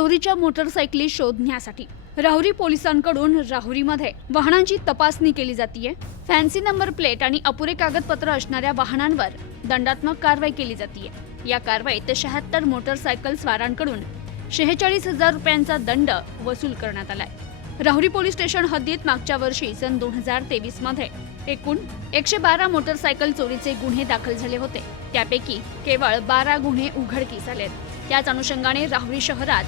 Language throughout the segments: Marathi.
चोरीच्या मोटरसायकली शोधण्यासाठी. राहुरी पोलिसांकडून राहुरीमध्ये वाहनांची तपासणी केली जातीये. फॅन्सी नंबर प्लेट आणि अपुरे कागदपत्र असणाऱ्या वाहनांवर दंडात्मक कारवाई केली जातीये. या कारवाईत शहात्तर मोटरसायकल स्वारांकडून शेहेचाळीस हजार रुपयांचा दंड वसूल करण्यात आलाय. राहुरी पोलीस स्टेशन हद्दीत मागच्या वर्षी सन दोन हजार तेवीसमध्ये एकूण एकशे बारा मोटरसायकल चोरीचे गुन्हे दाखल झाले होते. त्यापैकी केवळ बारा गुन्हे उघडकीस आलेत. त्याच अनुषंगाने राहुरी शहरात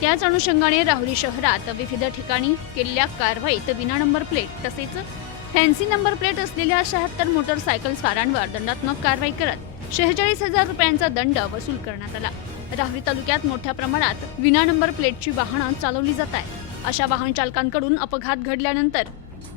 त्याच अनुषंगाने राहुरी शहरात विविध ठिकाणी केलेल्या कारवाईत विना नंबर प्लेट तसेच फॅन्सी नंबर प्लेट असलेल्या शहात्तर मोटरसायकल स्वारांवर दंडात्मक कारवाई करत शेहेचाळीस हजार रुपयांचा दंड वसूल करण्यात आला. राहुरी तालुक्यात मोठ्या प्रमाणात विना नंबर प्लेटची वाहनं चालवली जात आहेत. अशा वाहन चालकांकडून अपघात घडल्यानंतर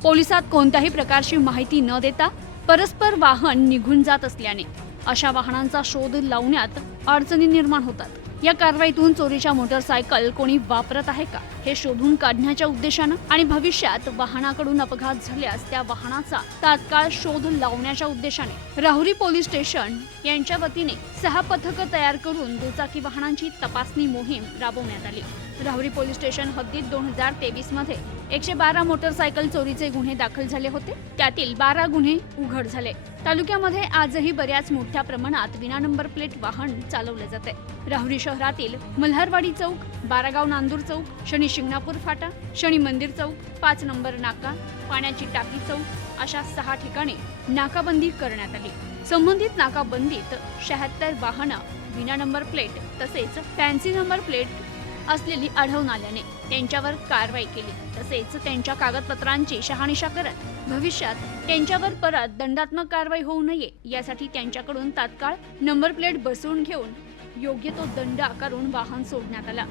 पोलिसात कोणत्याही प्रकारची माहिती न देता परस्पर वाहन निघून जात असल्याने अशा वाहनांचा शोध लावण्यात अडचणी निर्माण होतात. या कारवाईतून चोरीच्या मोटरसायकल कोणी वापरत आहे का? हे शोधून काढण्याच्या उद्देशानं आणि भविष्यात वाहनाकडून अपघात झाल्यास त्या वाहनाचा तात्काळ शोध लावण्याच्या उद्देशाने राहुरी पोलीस स्टेशन यांच्या वतीने सहा पथकं तयार करून दुचाकी वाहनांची तपासणी मोहीम राबवण्यात आली. राहुरी पोलीस स्टेशन हद्दीत दोन हजार तेवीसमध्ये एकशे बारा मोटरसायकल चोरीचे गुन्हे दाखल झाले होते. त्यातील बारा गुन्हे उघड झाले. तालुक्यामध्ये आजही बऱ्याच मोठ्या प्रमाणात विना नंबर प्लेट वाहन चालवले जाते राहुरी शहरातील मल्हारवाडी चौक बारागाव नांदूर चौक शनी शिंगणापूर फाटा शनी मंदिर चौक पाच नंबर नाका पाण्याची टाकी चौक अशा सहा ठिकाणी नाकाबंदी करण्यात आली. संबंधित नाकाबंदीत शहात्तर वाहनं विना नंबर प्लेट तसेच फॅन्सी नंबर प्लेट असलेली आढळून आल्याने त्यांच्यावर कारवाई केली. तसेच त्यांच्या कागदपत्रांची शहानिशा करत भविष्यात त्यांच्यावर परत दंडात्मक कारवाई होऊ नये यासाठी त्यांच्याकडून तात्काळ नंबर प्लेट बसवून घेऊन योग्य तो दंड आकारून वाहन सोडण्यात आला.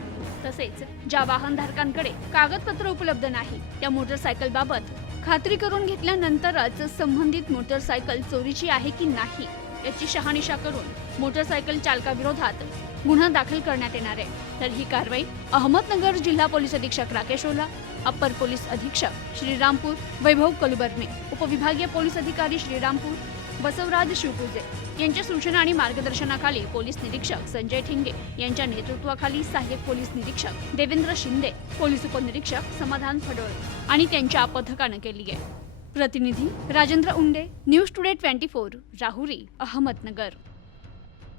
तसेच ज्या वाहनधारकांकडे कागदपत्र उपलब्ध नाही त्या मोटरसायकल बाबत खात्री करून घेतल्यानंतरच संबंधित मोटरसायकल चोरीची आहे की नाही याची शहानिशा करून मोटरसायकल चालकाविरोधात गुन्हा दाखल करण्यात येणार आहे. तर ही कारवाई अहमदनगर जिल्हा पोलीस अधीक्षक राकेश ओला अप्पर पोलीस अधीक्षक श्रीरामपूर वैभव कलुबर्मे उपविभागीय पोलीस अधिकारी श्रीरामपूर बसवराज शिवपूजे यांच्या सूचना आणि मार्गदर्शनाखाली पोलीस निरीक्षक संजय ठिंगे यांच्या नेतृत्वाखाली सहाय्यक पोलीस निरीक्षक देवेंद्र शिंदे पोलीस उपनिरीक्षक समाधान फडोळे आणि त्यांच्या पथकानं केली आहे. प्रतिनिधी Rajendra Unde news today twenty four Rahuri Ahmednagar.